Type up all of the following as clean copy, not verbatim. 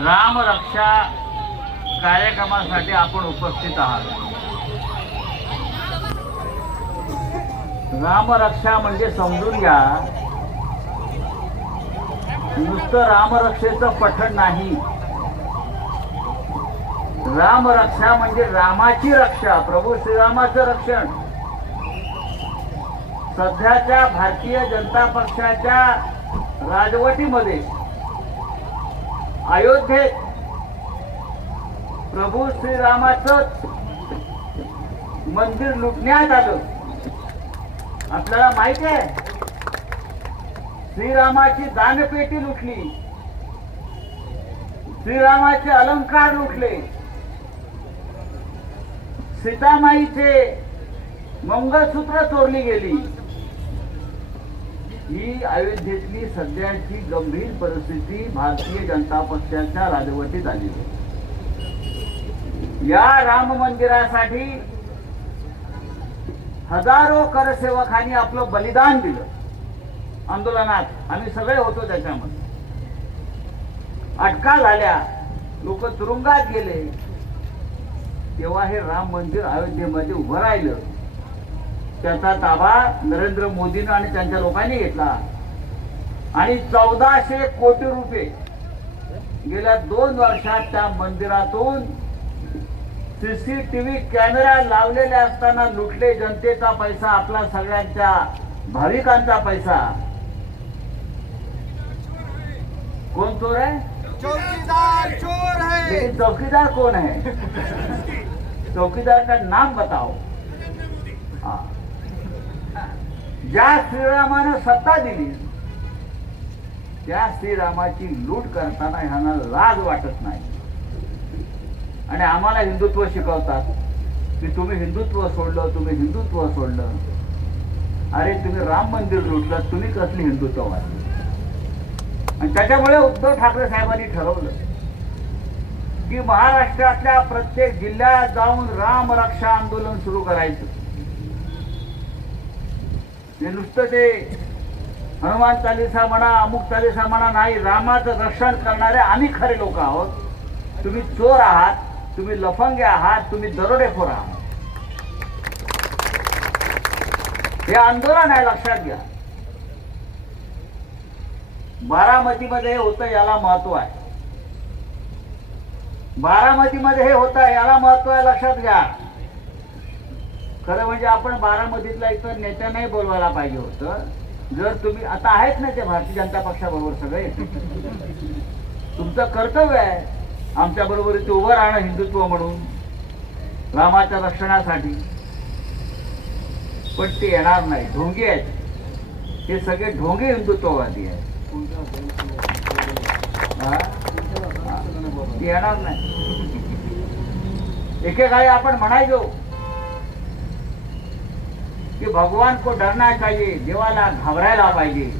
रामरक्षा कार्यक्रमासाठी आपण उपस्थित आहात. रामरक्षा म्हणजे समजून घ्या, नुसतं रामरक्षेचं पठण नाही. रामरक्षा म्हणजे रामाची रक्षा, प्रभू श्रीरामाचं रक्षण. सध्याच्या भारतीय जनता पक्षाच्या राजवटीमध्ये अयोध्येत प्रभू श्रीरामाचं मंदिर लुटण्यात आलं. आपल्याला माहिती आहे, श्रीरामाची दानपेटी लुटली, श्रीरामाचे अलंकार लुटले, सीतामाईचे मंगळसूत्र चोरली गेली. ही अयोध्येतली सध्याची गंभीर परिस्थिती भारतीय जनता पक्षाच्या राजवटीत आली. या राम मंदिरासाठी हजारो करसेवकांनी आपलं बलिदान दिलं. आंदोलनात आम्ही सगळे होतो, त्याच्यामध्ये अटका झाल्या, लोक तुरुंगात गेले. तेव्हा हे राम मंदिर अयोध्येमध्ये उभं राहिलं. त्याचा ताबा नरेंद्र मोदींनी आणि त्यांच्या लोकांनी घेतला आणि 1400 कोटी रुपये गेल्या 2 वर्षात त्या मंदिरातून सीसीटीव्ही कॅमेरा लावलेले असताना लुटले. जनतेचा पैसा, आपला सगळ्यांच्या भाविकांचा पैसा. कोण चोर आहे? चौकीदार चोर है. लेकिन चौकीदार कौन है? चौकीदार का नाम बताओ. ज्या श्रीरामानं सत्ता दिली त्या श्रीरामाची लूट करताना ह्यांना लाज वाटत नाही. आणि आम्हाला हिंदुत्व शिकवतात की तुम्ही हिंदुत्व सोडलं, तुम्ही हिंदुत्व सोडलं. अरे तुम्ही राम मंदिर लुटलं, तुम्ही कसली हिंदुत्ववादी? आणि त्याच्यामुळे उद्धव ठाकरे साहेबांनी ठरवलं की महाराष्ट्रातल्या प्रत्येक जिल्ह्यात जाऊन राम रक्षा आंदोलन सुरू करायचं. हे नुसतं ते हनुमान चालीसा म्हणा, अमुक चालीसा म्हणा नाही. रामाचं रक्षण करणारे आम्ही खरे लोक आहोत. तुम्ही चोर आहात, तुम्ही लफंगे आहात, तुम्ही दरोडेखोर आहात. हे आंदोलन आहे, लक्षात घ्या. बारामतीमध्ये हे होतं, याला महत्व आहे. बारामतीमध्ये हे होतं, याला महत्व आहे, लक्षात घ्या. खरं म्हणजे आपण बारामतीतला इतर नेत्यांनाही बोलवायला पाहिजे होतं. जर तुम्ही आता आहेत ना ते भारतीय जनता पक्षाबरोबर सगळे, तुमचं कर्तव्य आहे आमच्या बरोबर इथे उभं राहणं हिंदुत्व म्हणून, रामाच्या रक्षणासाठी. पण ते येणार नाही, ढोंगी आहेत. हे सगळे ढोंगी हिंदुत्ववादी आहेत. ते येणार नाही. एकेकाळी आपण म्हणायचो कि भगवान को डरना चाहिए, देवाला घाबरायला पाहिजे.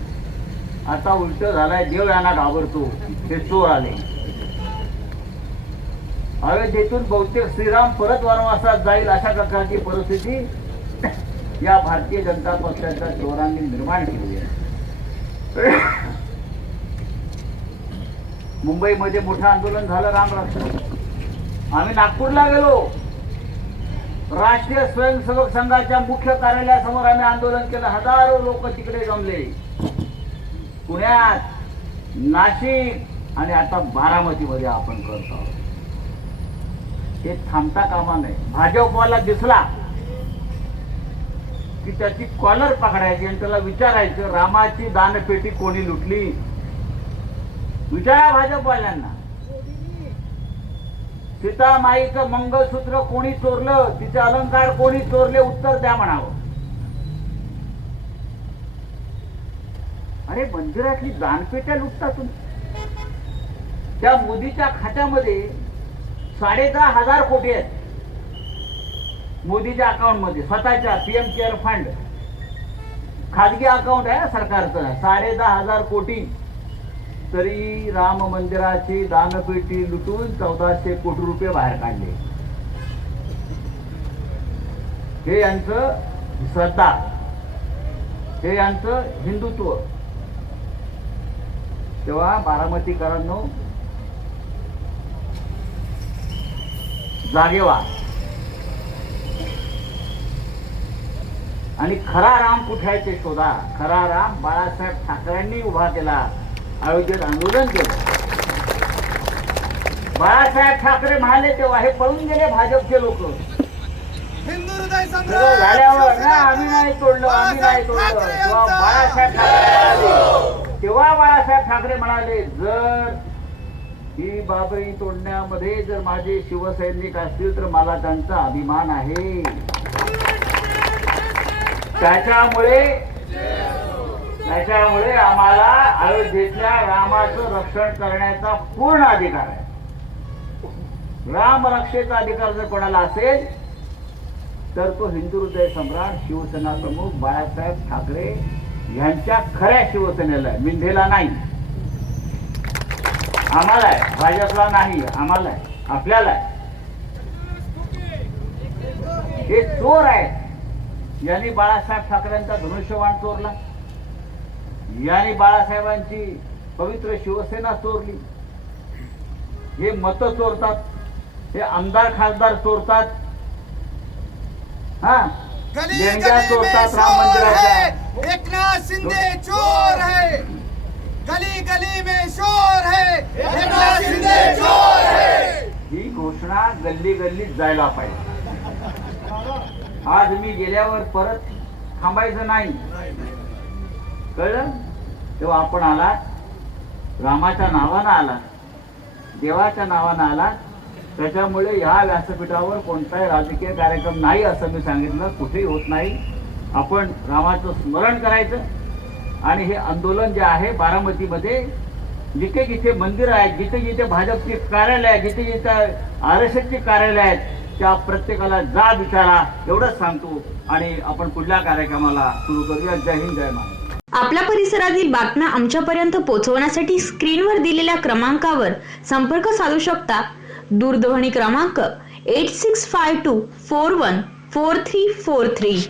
आता उलट झालाय, देव यांना घाबरतो. हे चोर आले. अयोध्येतून बहुतेक श्रीराम परत वनवासात जाईल अशा प्रकारची परिस्थिती या भारतीय जनता पक्षाच्या चोरांनी निर्माण केली आहे. मुंबईमध्ये मोठं आंदोलन झालं रामरक्षा. आम्ही नागपूरला गेलो. राष्ट्रीय स्वयंसेवक संघाच्या मुख्य कार्यालयासमोर आम्ही आंदोलन केलं. हजारो लोक तिकडे जमले. पुण्यात, नाशिक आणि आता बारामतीमध्ये आपण करतो आहोत. हे थांबता कामा नये. भाजपवाला दिसला की त्याची कॉलर पकडायची आणि त्याला विचारायचं, रामाची दानपेटी कोणी लुटली? विचारा भाजपवाल्यांना. सीतामाईचं मंगळसूत्र कोणी चोरलं? तिचे अलंकार कोणी चोरले? उत्तर द्या म्हणावं. अरे मंदिरातली दानपेट्या लुटता तुम्ही. त्या मोदीच्या खात्यामध्ये 10,500 कोटी आहेत. मोदीच्या अकाउंट मध्ये, स्वतःच्या पीएम केअर फंड, खाजगी अकाउंट आहे सरकारचं. 10,500 कोटी. तरी राम मंदिराची दानपेटी लुटून 1400 कोटी रुपये बाहेर काढले. हे यांचं श्रद्धा, हे यांचं हिंदुत्व. तेव्हा बारामतीकरांनो, जागे व्हा. आणि खरा राम कुठे आहे ते शोधा. खरा राम बाळासाहेब ठाकरेंनी उभा केला, आयोजित आंदोलन केलं. बाळासाहेब ठाकरे म्हणाले तेव्हा हे पळून गेले भाजपचे लोक. हिंदू हृदय झाल्यावर ना आम्ही नाही तोडलं, आम्ही नाही तोडलं. तेव्हा बाळासाहेब ठाकरे आले. तेव्हा बाळासाहेब ठाकरे म्हणाले जर ही बाबरी तोडण्यामध्ये जर माझे शिवसैनिक असतील तर मला त्यांचा अभिमान आहे. त्याच्यामुळे आम्हाला अयोध्येतल्या रामाचं रक्षण करण्याचा पूर्ण अधिकार आहे. राम रक्षेचा अधिकार जर कोणाला असेल तर तो हिंदू हृदय सम्राट शिवसेना प्रमुख बाळासाहेब ठाकरे यांच्या खऱ्या शिवसेनेला आहे, मिंधेला नाही. आम्हाला आहे, भाजपला नाही. आम्हाला आहे, आपल्याला आहे. हे चोर आहेत. यांनी बाळासाहेब ठाकरेंचा धनुष्यबाण चोरला, यांनी बाळासाहेबांची पवित्र शिवसेना चोरली. हे मत चोरतात, हे आमदार खासदार चोरतात, हा देणग्या चोरतात राम मंदिराच्या. एकनाथ शिंदे चोर है, गली गली में शोर है, एकनाथ शिंदे चोर है. ही घोषणा गल्ली गल्लीत जायला पाहिजे. आज मी गेल्यावर परत थांबायचं नाही, कळलं. तेव्हा आपण आला, रामाच्या नावानं आला, देवाच्या नावानं आला. त्याच्यामुळे ह्या व्यासपीठावर कोणताही राजकीय कार्यक्रम नाही असं मी सांगितलं, कुठेही होत नाही. आपण रामाचं स्मरण करायचं. आणि हे आंदोलन जे आहे बारामतीमध्ये जिथे जिथे मंदिर आहेत, जिथे जिथे भाजपची कार्यालय आहेत, जिथे जिथे RSSची कार्यालय आहेत, त्या प्रत्येकाला जा विचारा, एवढंच सांगतो. आणि आपण पुढल्या कार्यक्रमाला सुरू करूया. जय हिंद, जय महाराष्ट्र. आपल्या परिसरातील बातम्या आमच्यापर्यंत पोहोचवण्यासाठी स्क्रीनवर दिलेल्या क्रमांकावर संपर्क साधू शकता. दूरध्वनी क्रमांक 8652414343.